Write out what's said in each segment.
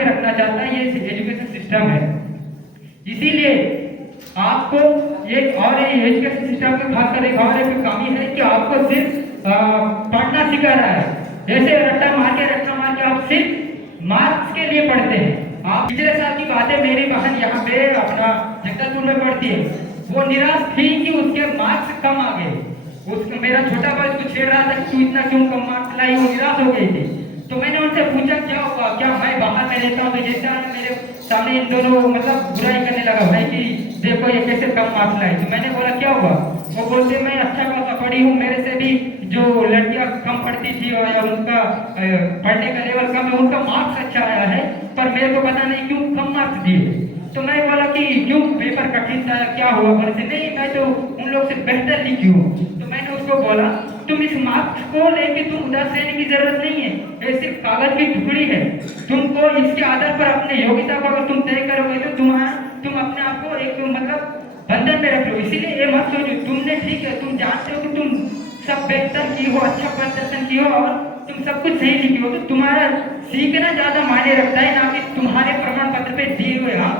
के रखना चाहता है, ये एजुकेशन सिस्टम है। इसीलिए आपको ये एजुकेशन सिस्टम में खासकर एक और एक कमी है कि आपको सिर्फ पढ़ना सिखा रहा है। जैसे रट्टा मार के आप सिर्फ मार्क्स के लिए पढ़ते हैं। आप पिछले साल की बात है, मेरी बहन यहाँ पे अपना जगदलपुर में पढ़ती है, वो निराश थी कि उसके मार्क्स कम आ गए। उसका मेरा छोटा भाई उसको छेड़ रहा था कि तू इतना क्यों कम मार्क्स लाई, वो निराश हो गई थी। तो मैंने उनसे पूछा क्या हुआ, क्या मैं बाहर में रहता हूँ, जैसे आज मेरे सामने इन दोनों मतलब बुराई करने लगा भाई कि देखो ये कैसे कम मार्क्स लाए। तो मैंने बोला क्या हुआ, वो बोलते मैं अच्छा खासा पढ़ी हूँ, मेरे से भी जो लड़कियां कम पढ़ती थी और उनका पढ़ने का लेवल कम है, उनका मार्क्स अच्छा आया है, पर मेरे को पता नहीं क्यों कम मार्क्स दिए। तो मैं बोला कि क्यों पेपर कठिन था, क्या हुआ, बोले से नहीं मैं तो उन लोग से बेहतर लिखी हूँ। तो मैंने उसको बोला तुम इस मार्क्स को लेके तुम उदास रहने की जरूरत नहीं है, ये सिर्फ कागज की टुकड़ी है। तुमको इसके आधार पर अपने योग्यता को अगर तुम तय करोगे तो तुम अपने आप को एक मतलब बंधन में रख लो। इसीलिए ये मत सोचो, तुमने ठीक है, तुम जानते हो कि तुम सब बेहतर की हो, अच्छा प्रदर्शन की हो और तुम सब कुछ सही लिखी हो, तो तुम्हारा सीखना ज्यादा मायने रखता है ना कि तुम्हारे प्रमाण पत्र पे दिए हुए। हाँ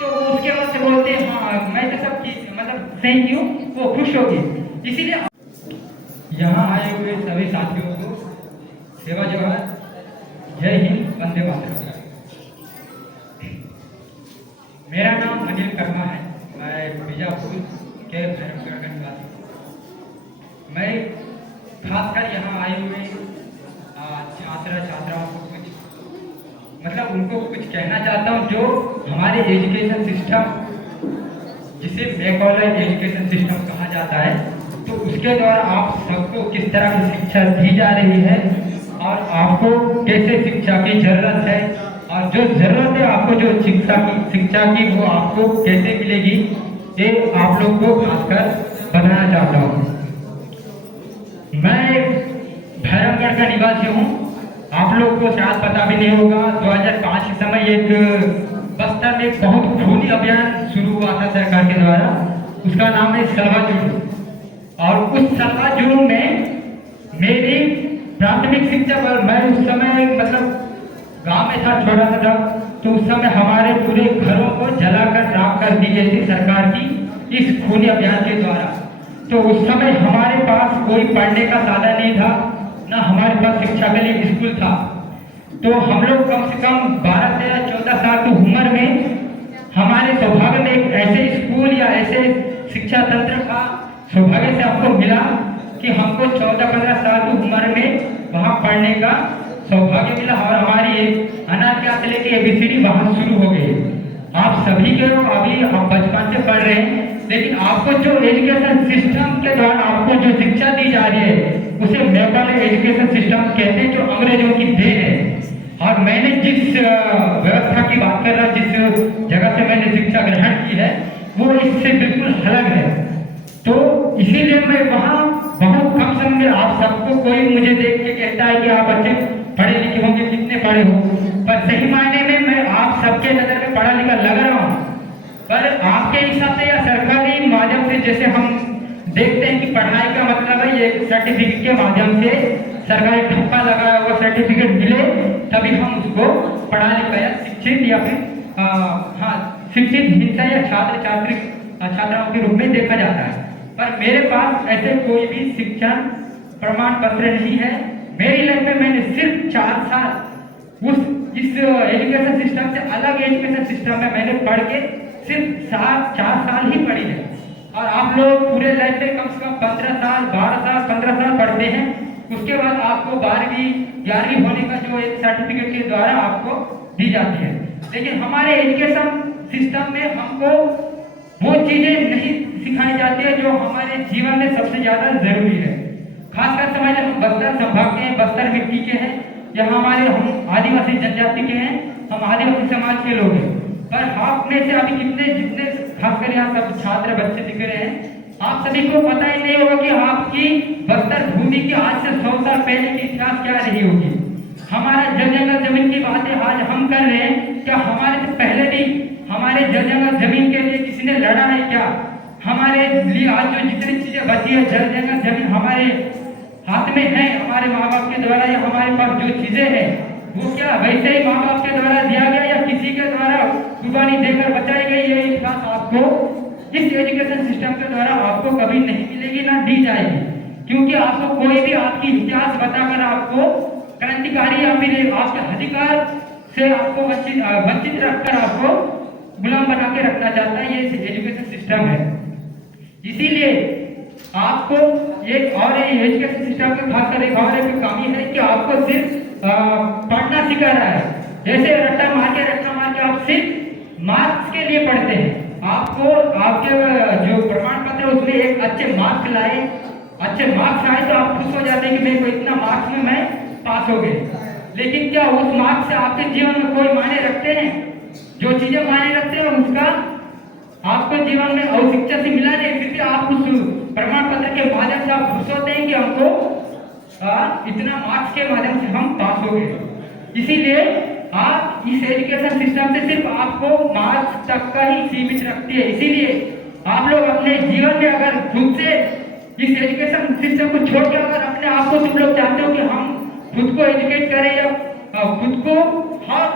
तो उसके बाद से बोलते हैं हाँ मैं तो सब चीज मतलब सही की हूँ, वो खुश होगी। इसीलिए यहाँ आए हुए सभी साथियों को सेवा जोहार, जय हिंद, वंदे मातरम। मेरा नाम अनिल कर्मा है, मैं बीजापुर के भैरवगढ़ का निवासी हूँ। मैं खासकर यहाँ आए हुए छात्राओं को कुछ मतलब उनको कुछ कहना चाहता हूँ। जो हमारे एजुकेशन सिस्टम, जिसे मैकॉले एजुकेशन सिस्टम कहा जाता है, तो उसके द्वारा आप सबको किस तरह की शिक्षा दी जा रही है और आपको कैसे शिक्षा की जरूरत है, और जो जरूरत है आपको जो शिक्षा की वो आपको कैसे मिलेगी, ये आप लोग को खासकर बताना चाहता हूँ। मैं भैरवगढ़ का निवासी हूँ। आप लोग को शायद पता भी नहीं होगा, 2005 के समय एक बस्तर में एक बहुत खूनी अभियान शुरू हुआ था सरकार के द्वारा, उसका नाम है सलवा जुलूम। और उस सलवा जुलूम में मेरी प्राथमिक शिक्षा पर, मैं उस समय मतलब गांव में था, छोटा सा था, तो उस समय हमारे पूरे घरों को जलाकर राख कर दी गई थी सरकार की इस खूनी अभियान के द्वारा। तो उस समय हमारे पास कोई पढ़ने का साधन नहीं था, ना हमारे पास शिक्षा के लिए स्कूल था। तो हम लोग कम से कम 12 से 14 साल की उम्र में हमारे सौभाग्य में एक ऐसे स्कूल या ऐसे शिक्षा तंत्र का सौभाग्य से आपको मिला कि हमको 14-15 साल की उम्र में वहाँ पढ़ने का सौभाग्य मिला और हमारी अनाथ क्लास से लेके ABCD वहाँ शुरू हो गई। आप सभी के अभी आप बचपन से पढ़ रहे हैं, लेकिन आपको जो एजुकेशन सिस्टम के द्वारा आपको जो शिक्षा दी जा रही है उसे मैकॉले एजुकेशन सिस्टम कहते हैं, जो अंग्रेजों की देन है। और मैंने जिस व्यवस्था की बात कर रहा, जिस जगह से मैंने शिक्षा ग्रहण की है, वो इससे बिल्कुल अलग है। तो इसीलिए मैं वहाँ बहुत कम समय में, आप सबको कोई मुझे देख के कहता है कि आप अच्छे पढ़े लिखे होंगे, कितने पढ़े हो, पर सही मायने में मैं आप सबके नजर में पढ़ा लिखा लग रहा हूँ। पर आपके हिसाब से या सरकारी माध्यम से जैसे हम देखते हैं कि पढ़ाई का मतलब है ये सर्टिफिकेट के माध्यम से सरकारी ठप्पा लगाया हुआ सर्टिफिकेट मिले तभी हम उसको पढ़ा लिखा या शिक्षित या फिर शिक्षित हिस्सा या छात्राओं के रूप में देखा जाता है। पर मेरे पास ऐसे कोई भी शिक्षण प्रमाण पत्र नहीं है। मेरी लाइफ में मैंने सिर्फ 4 साल इस एजुकेशन सिस्टम से अलग एजुकेशन सिस्टम में मैंने पढ़ के सिर्फ 4 साल ही पढ़ी है। और आप लोग पूरे लाइफ में कम से कम 15 साल 12 साल 15 साल पढ़ते हैं, उसके बाद आपको 12वीं 11वीं होने का जो एक सर्टिफिकेट के द्वारा आपको दी जाती है। लेकिन हमारे एजुकेशन सिस्टम में हमको वो चीजें नहीं सिखाई जाती है जो हमारे जीवन में सबसे ज्यादा जरूरी है। खासकर समझ हम बस्तर संभाग के हैं, बस्तर मिट्टी के हैं, यहाँ हमारे हम आदिवासी जनजाति के हैं, हम आदिवासी समाज के लोग हैं। पर आप में से अभी जितने खासकर यहाँ सब छात्र बच्चे दिख रहे हैं, आप सभी को पता ही नहीं होगा कि आपकी बस्तर भूमि की आज से 100 साल पहले की इतिहास क्या रही होगी। हमारा जल जंगल जमीन की बातें आज हम कर रहे हैं, क्या हमारे से पहले भी हमारे जल जंगल जमीन के लिए किसी ने लड़ा है क्या? हमारे लिए आज जो जितनी चीजें बची है, जल जंगल जमीन हमारे हाथ में है, हमारे माँ बाप के द्वारा या हमारे पास जो चीजें हैं वो क्या वैसे ही माँ बाप के द्वारा दिया गया कुर्बानी देकर बचाई गई है, ये क्लास आपको इस एजुकेशन सिस्टम के द्वारा आपको कभी नहीं मिलेगी, ना दी जाएगी। क्योंकि आपको कोई भी आपकी इतिहास बताकर आपको क्रांतिकारी या फिर आपके अधिकार से आपको वंचित रखकर आपको गुलाम बना के रखना चाहता है, ये एजुकेशन सिस्टम है। इसीलिए आपको एक और एजुकेशन सिस्टम का खासकर एक और एक कमी है कि आपको सिर्फ पढ़ना सिखा रहा है। जैसे रट्टा मार के आप सिर्फ मार्क्स के लिए पढ़ते हैं। आपको आपके जो प्रमाण पत्र है उसमें एक अच्छे मार्क्स लाए, अच्छे मार्क्स आए तो आप खुश हो जाते हैं कि मेरे को इतना मार्क्स में मैं पास हो गए। लेकिन क्या उस मार्क्स से आपके जीवन में कोई मायने रखते हैं? जो चीजें मायने रखते हैं उसका आपको जीवन में और शिक्षा से मिला नहीं, फिर भी आप उस प्रमाण पत्र के माध्यम से आप खुश होते हैं कि हमको इतना मार्क्स के माध्यम से हम पास हो गए। इसीलिए आप इस एजुकेशन सिस्टम से सिर्फ आपको मार्क्स तक का ही सीमित रखती है। इसीलिए आप लोग अपने जीवन में अगर खुद से इस एजुकेशन सिस्टम को छोड़ के अगर अपने आप को तुम लोग चाहते हो कि हम खुद को एजुकेट करें या खुद को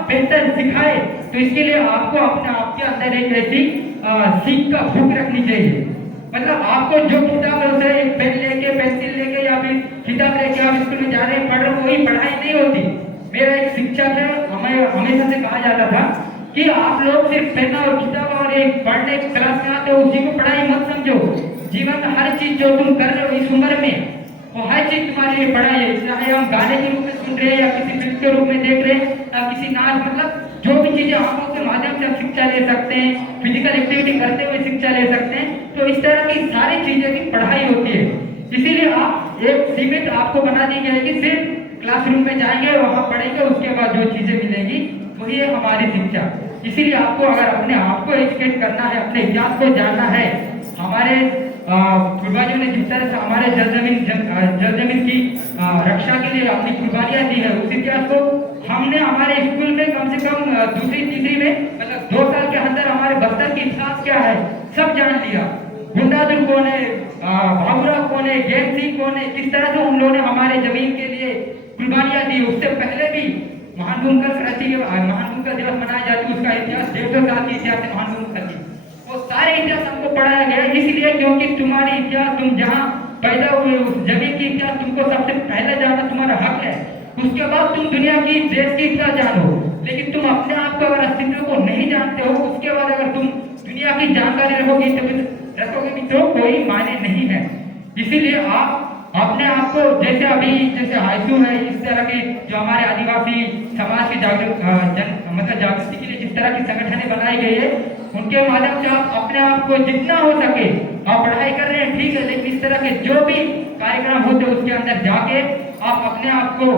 बेहतर सिखाए, तो इसके लिए आपको अपने आप के अंदर एक ऐसी सीख का भूख रखनी चाहिए। मतलब आपको जो किताब है उसे एक पेन लेके, पेंसिल लेके या फिर किताब लेके आप स्कूल में जा रहे हैं, पढ़ रहे हो, वही पढ़ाई नहीं होती। मेरा एक शिक्षक है, हमें हमेशा से कहा जाता था कि आप लोग सिर्फ पेन और किताब और एक पढ़ने क्लास में आते हो उसी को पढ़ाई मत समझो। जीवन में हर चीज जो तुम कर रहे हो इस उम्र में, वो हर चीज तुम्हारे लिए पढ़ाई है। चाहे हम गाने के रूप में सुन रहे हैं या किसी फिल्म के रूप में देख रहे हैं या किसी नाच, मतलब जो भी चीजें आंखों के माध्यम से आप शिक्षा ले सकते हैं, फिजिकल एक्टिविटी करते हुए शिक्षा ले सकते हैं, तो इस तरह की सारी चीजें की पढ़ाई होती है। इसीलिए आप एक सीमित आपको बना दी गई है कि सिर्फ क्लासरूम में जाएंगे, वहां पढ़ेंगे, उसके बाद जो चीजें मिलेंगी वही है हमारी शिक्षा। इसीलिए आपको अगर अपने आप को एजुकेट करना है, अपने इतिहास को जानना है, हमारे पूर्वजों ने जिस तरह से हमारे जल जमीन की रक्षा के लिए अपनी कुर्बानियां दी है, उस इतिहास को हमने हमारे स्कूल में कम से कम दूसरी तीसरी में मतलब 2 साल के अंदर हमारे बस्तर की इतिहास क्या है सब जान लिया। गुंडादुर कौन है, बाबूराव कौन है, गैन सिंह कौन है, किस तरह से उन लोगों ने हमारे जमीन के लिए कुर्बानियां दी। उससे पहले भी महान भूमिका क्रांति महान भूमिका दिवस मनाया जाता है, उसका इतिहास 150 साल के इतिहास है महान भूमिका दिवस। वो सारे इतिहास हमको पढ़ाया गया इसलिए क्योंकि तुम्हारी इतिहास, तुम जहाँ पैदा हुए उस जमीन की इतिहास तुमको सबसे पहले जानना तुम्हारा हक है। उसके बाद तुम दुनिया की देश की इतिहास जानो। लेकिन तुम अपने आप को अगर अस्तित्व को नहीं जानते हो, उसके बाद अगर तुम दुनिया की जानकारी रखोगे भी तो कोई मायने नहीं है। इसीलिए आप अपने आप को जैसे अभी जैसे हाईसू है, इस तरह की जो हमारे आदिवासी समाज की जागृति के लिए जिस तरह की संगठनें बनाई गई है, उनके माध्यम से आप अपने आप को जितना हो सके आप पढ़ाई कर रहे हैं ठीक है, लेकिन इस तरह के जो भी कार्यक्रम होते हैं उसके अंदर जाके आप अपने आप को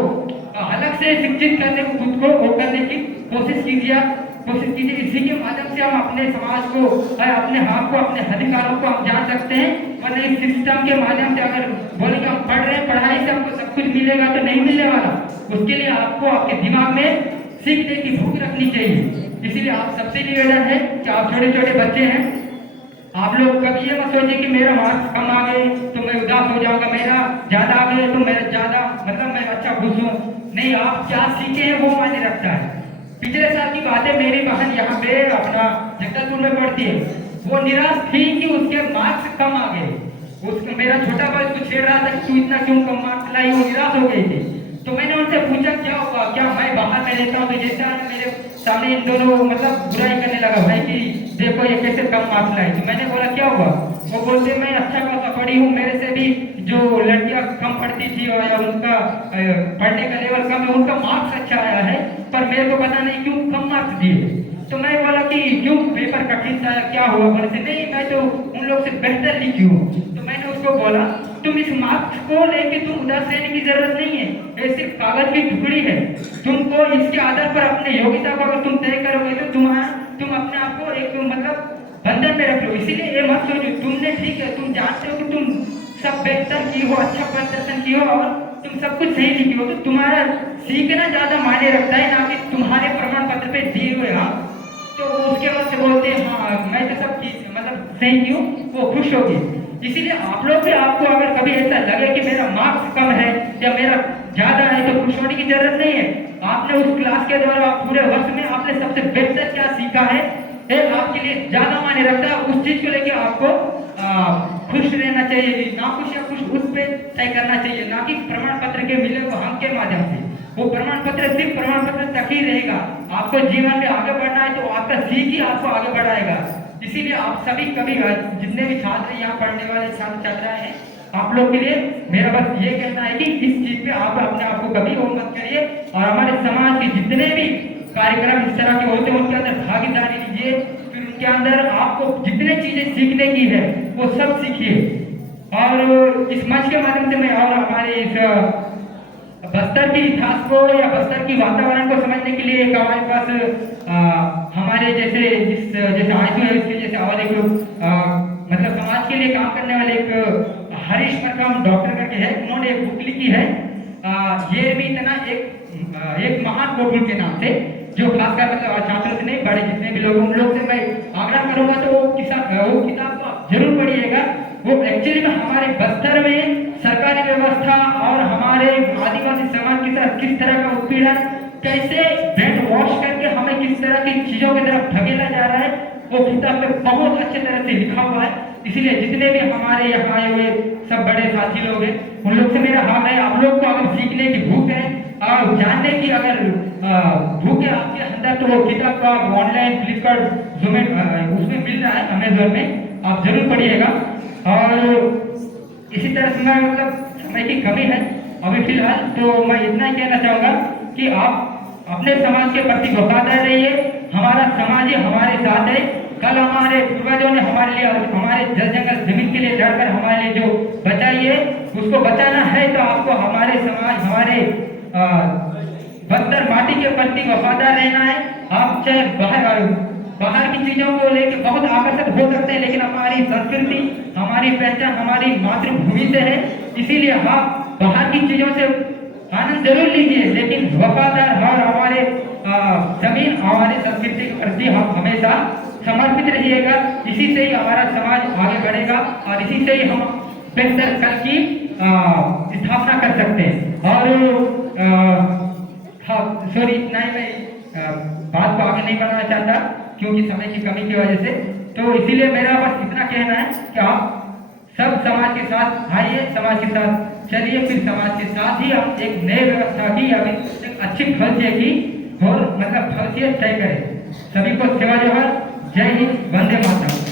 अलग से शिक्षित करने को खुद को वो करने की कोशिश कीजिए। इसी के माध्यम से हम अपने समाज को, अपने हक को, अपने अधिकारों को हम जान सकते हैं। वरना इस सिस्टम के माध्यम से अगर बोले कि हम पढ़ रहे हैं, पढ़ाई से हमको सब कुछ मिलेगा तो नहीं मिलने वाला। उसके लिए आपको आपके दिमाग में सीखने की भूख रखनी चाहिए। इसीलिए आप सबसे निवेदन है कि आप छोटे छोटे बच्चे हैं, आप लोग कभी ये मत सोचिए कि मेरा मार्क्स कम आ गए तो मैं उदास हो जाऊंगा, मेरा ज्यादा आ गए तो मेरा ज्यादा मतलब मैं अच्छा खुश हूँ। नहीं, आप क्या सीखे हैं वो मायने रखता है। पिछले साल की बात है, मेरी बहन यहाँ पे अपना जगदलपुर में पढ़ती है, वो निराश थी कि उसके मार्क्स कम आ गए। उसको मेरा छोटा भाई उसको छेड़ रहा था कि तू इतना क्यों कम मार्क्स लाई, वो निराश हो गई थी। तो मैंने उनसे पूछा क्या हुआ, क्या मैं बाहर में रहता हूँ तो जैसे मेरे सामने इन दोनों मतलब बुराई करने लगा भाई कि देखो ये कैसे कम मार्क्स लाए। तो मैंने बोला क्या हुआ, वो बोलते मैं अच्छा खासा पढ़ी हूँ, मेरे से भी जो लड़कियां कम पढ़ती थी और उनका पढ़ने का लेवल कम है, उनका मार्क्स अच्छा आया है, पर मेरे को पता नहीं क्यों कम मार्क्स दिए। तो मैं बोला कि क्यों पेपर कठिन था, क्या हुआ? बोले नहीं मैं तो उन लोग से बेहतर लिखी हूँ। तो मैंने उसको बोला तुम इस मार्क्स को लेके तुम उदास रहने की जरूरत नहीं है, ये सिर्फ कागज की टुकड़ी है। तुमको इसके आधार पर अपने योग्यता को अगर तुम तय करोगे तो तुम अपने आप को एक मतलब बंधन में रख लो। इसीलिए ये मत सोचो तुमने ठीक है, तुम जानते हो कि तुम सब बेहतर की हो, अच्छा प्रदर्शन की हो और तुम सब कुछ सही लिखी हो, तो तुम्हारा सीखना ज्यादा मायने रखता है ना कि तुम्हारे प्रमाण पत्र पे दिए हुए। हाँ, तो उसके बाद से बोलते हैं हाँ मैं तो सब चीज मतलब सही की हूँ, वो खुश होगी। इसीलिए आप लोग भी आपको अगर कभी ऐसा लगे कि मेरा मार्क्स कम है या मेरा ज्यादा है तो खुश होने की जरूरत नहीं है। आपने उस क्लास के द्वारा पूरे वर्ष में आपने सबसे बेहतर क्या सीखा है, आपके लिए ज्यादा मायने रखता है। उस चीज को लेके आपको खुश रहना चाहिए, ना खुश या खुश उस पे तय करना चाहिए, ना कि प्रमाण पत्र के मिले को हम के माध्यम से। वो प्रमाण पत्र सिर्फ प्रमाण पत्र तक ही रहेगा। आपको जीवन में आगे बढ़ना है तो आपका सीख ही आपको आगे बढ़ाएगा। इसीलिए आप सभी कभी जितने भी छात्र यहाँ पढ़ने वाले छात्र छात्राएं हैं, आप लोग के लिए मेरा बस ये कहना है कि इस चीज पे आप अपने आप को कभी वो मत करिए, और हमारे समाज के जितने भी कार्यक्रम इस तरह के होते हैं उनके अंदर भागीदारी लीजिए। फिर उनके अंदर आपको जितने चीजें सीखने की है वो सब सीखिए। और इस मंच के माध्यम से मैं और हमारे इस बस्तर के इतिहास को या बस्तर की वातावरण को समझने के लिए एक हमारे पास हमारे जैसे आयु है इसके जैसे और एक मतलब समाज के लिए काम करने वाले एक हरीश प्रकम डॉक्टर करके है, उन्होंने एक बुक लिखी है ये भी इतना एक महान कोटुल के नाम से, जो खासकर मतलब छात्रों से नहीं बड़े जितने भी लोग उन लोग से मैं आग्रह करूंगा तो वो किताब को आप जरूर पढ़िएगा। वो एक्चुअली में हमारे बस्तर में सरकारी व्यवस्था और हमारे आदिवासी समाज के साथ किस तरह का उत्पीड़न, कैसे ब्रेन वॉश करके हमें किस तरह की चीजों की तरफ ढकेला जा रहा है, वो किताब में बहुत अच्छे तरह से लिखा हुआ है। इसीलिए जितने भी हमारे यहाँ आए हुए सब बड़े साथी लोग हैं, उन लोग से मेरा हाथ है, आप लोग को अगर सीखने की भूख है और जानने की अगर भूख है आपके अंदर, तो वो किताब को आप ऑनलाइन फ्लिपकार्ट उसमें मिल रहा है अमेजोन में, आप जरूर पढ़िएगा। और इसी तरह से मैं मतलब समय की कमी है अभी फिलहाल, तो मैं इतना ही कहना चाहूँगा कि आप अपने समाज के प्रति वफादार रहिए। हमारा समाज ही हमारे साथ है। कल हमारे पूर्वजों ने हमारे लिए हमारे जल जंगल जमीन के लिए लड़कर हमारे लिए जो बचाई है, उसको बचाना है तो आपको हमारे समाज हमारे बस्तर माटी के प्रति वफादार रहना है। आप चाहे बाहर की चीजों को लेकर बहुत आकर्षित हो सकते हैं, लेकिन हमारी संस्कृति हमारी पहचान हमारी मातृभूमि से है। इसीलिए आप बाहर की चीजों से आनंद जरूर लीजिए, लेकिन वफादार और हमारे जमीन हमारे संस्कृति के प्रति हम हमेशा समर्पित रहिएगा। इसी से ही हमारा समाज आगे बढ़ेगा और इसी से ही हम बेहतर कल की स्थापना कर सकते हैं। और सॉरी इतना ही, मैं बात को आगे नहीं बढ़ाना चाहता क्योंकि समय की कमी की वजह से। तो इसीलिए मेरा बस इतना कहना है कि आप सब समाज के साथ आइए, समाज के साथ चलिए, फिर समाज के साथ ही हम एक नए व्यवस्था की या एक अच्छी भविष्य की और मतलब भविष्य तय करें। सभी को सेवा जोहार, जय हिंद, वंदे मातरम।